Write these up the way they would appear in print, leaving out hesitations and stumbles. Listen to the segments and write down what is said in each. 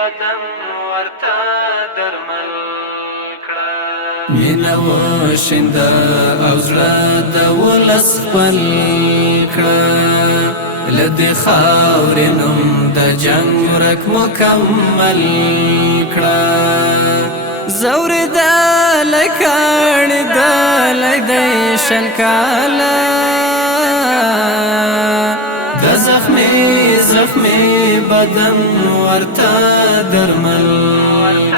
بدن ورته درمل کړه. مینه وشینده او زړه د ولس خپل کړه، له دې خاورې نوم د جنګ ورک مکمل کړه. زورېدلی کاڼېدلی دی شل کاله، د زخمي بدن ورته درمل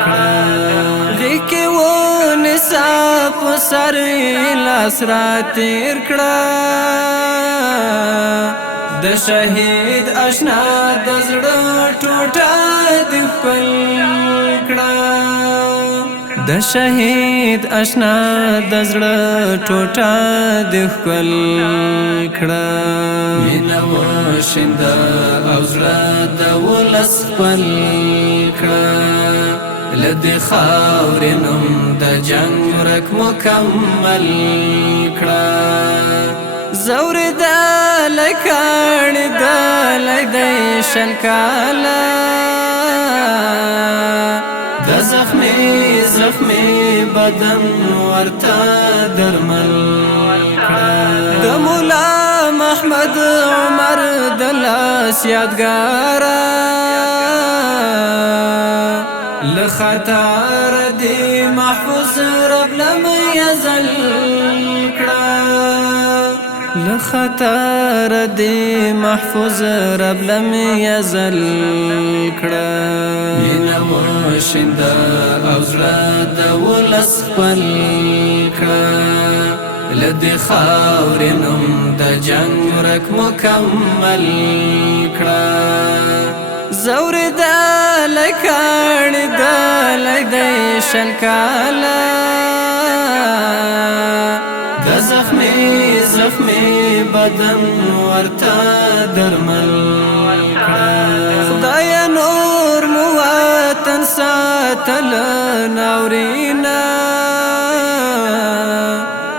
کړه. غېږ کې ونیسه په سر لاس راتېر کړه، د شهید اشنا د زړه ټوټه دې ښکل کړه. د شهید اشنا د زړه ټوټه دې ښکل کړه. مینه وشینده او زړه د ولس خپل کړه، له دې خاورې نوم د جنګ ورک مکمل کړه. زورېدلی کاڼېدلی دی شل کاله، د زخمي بدن ورته درمل کړه. د مولا محمد عمر د لاس یادګاره، له خطر دې محفوظ رب لم یزل کړه. له خطر دې محفوظ رب لم یزل کړه. مینه وشینده او زړه د ولس خپل کړه، له دې خاورې نوم د جنګ ورک مکمل کړه. زورېدلی کاڼېدلی دی شل کاله، د زخمي بدن ورته درمل کړه. خدایه نور مو وطن ساتل ناورینه،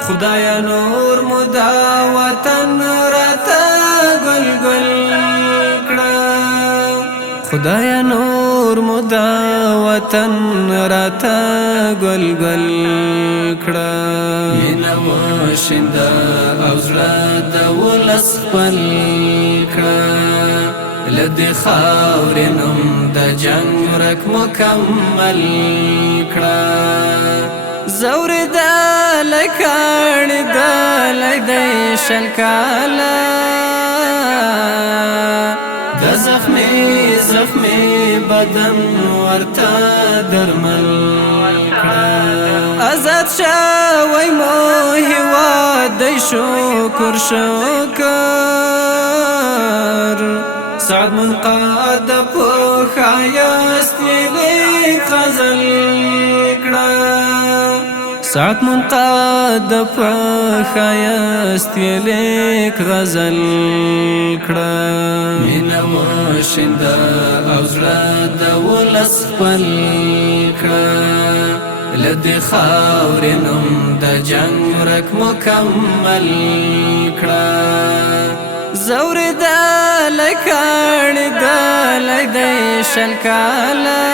خدایه نور مو دا وطن راته ګل ګل کړه. خدایه نور مو دا وطن راته ګل ګل کړه. مینه وشینده او زړه د ولس خپل کړه، له دې خاورې نوم د جنګ ورک مکمل کړه. زورېدلی کاڼېدلی دی شل کاله، د زخمي بدن ورته درمل کړه. آزاد شوی مو هېواد دی شکر شکر، سعد منقاد په ښایست یې لیک غزل کړه. سعد منقاد په ښایست یې لیک غزل کړه. مینه وشینده او زړه د ولس خپل کړه، له دې خاورې نوم د جنګ ورک مکمل کړه. زورېدلی کاڼېدلی دی شل کاله،